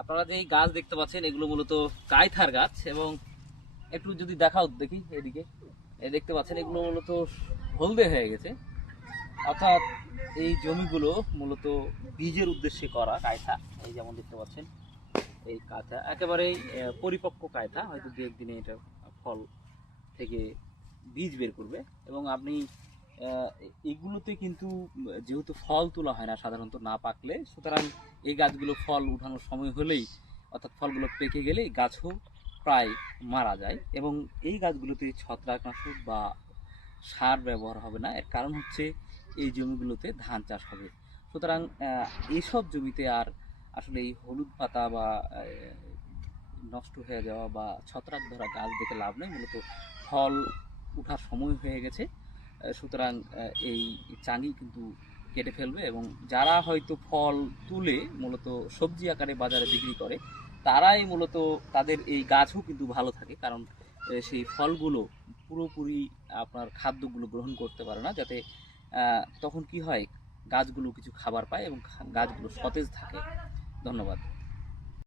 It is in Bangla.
আপনারা যে এই গাছ দেখতে পাচ্ছেন এগুলো মূলত কাইথার গাছ, এবং একটু যদি দেখাও দেখি এদিকে, এই দেখতে পাচ্ছেন এগুলো মূলত হলদে হয়ে গেছে। অর্থাৎ এই জমিগুলো মূলত বীজের উদ্দেশ্যে করা কায়থা। এই যেমন দেখতে পাচ্ছেন এই কাঁচা একেবারেই পরিপক্ক কায়থা, হয়তো দু একদিনে এটা ফল থেকে বীজ বের করবে। এবং আপনি এগুলোতে কিন্তু যেহেতু ফল তোলা হয় না সাধারণত না পাকলে, সুতরাং এই গাছগুলো ফল উঠানোর সময় হলেই, অর্থাৎ ফলগুলো পেকে গেলেই গাছও প্রায় মারা যায়। এবং এই গাছগুলোতে ছত্রাকনাশক বা সার ব্যবহার হবে না, এর কারণ হচ্ছে এই জমিগুলোতে ধান চাষ হবে। সুতরাং এইসব জমিতে আর আসলে এই হলুদ পাতা বা নষ্ট হয়ে যাওয়া বা ছত্রাক ধরা গাছ দেখে লাভ নেই। মূলত ফল উঠার সময় হয়ে গেছে, সুতরাং এই চাঙি কিন্তু কেটে ফেলবে। এবং যারা হয়তো ফল তুলে মূলত সবজি আকারে বাজারে বিক্রি করে, তারাই মূলত তাদের এই গাছও কিন্তু ভালো থাকে, কারণ সেই ফলগুলো পুরোপুরি আপনার খাদ্যগুলো গ্রহণ করতে পারে না, যাতে তখন কি হয়, গাছগুলো কিছু খাবার পায় এবং গাছগুলো সতেজ থাকে। ধন্যবাদ।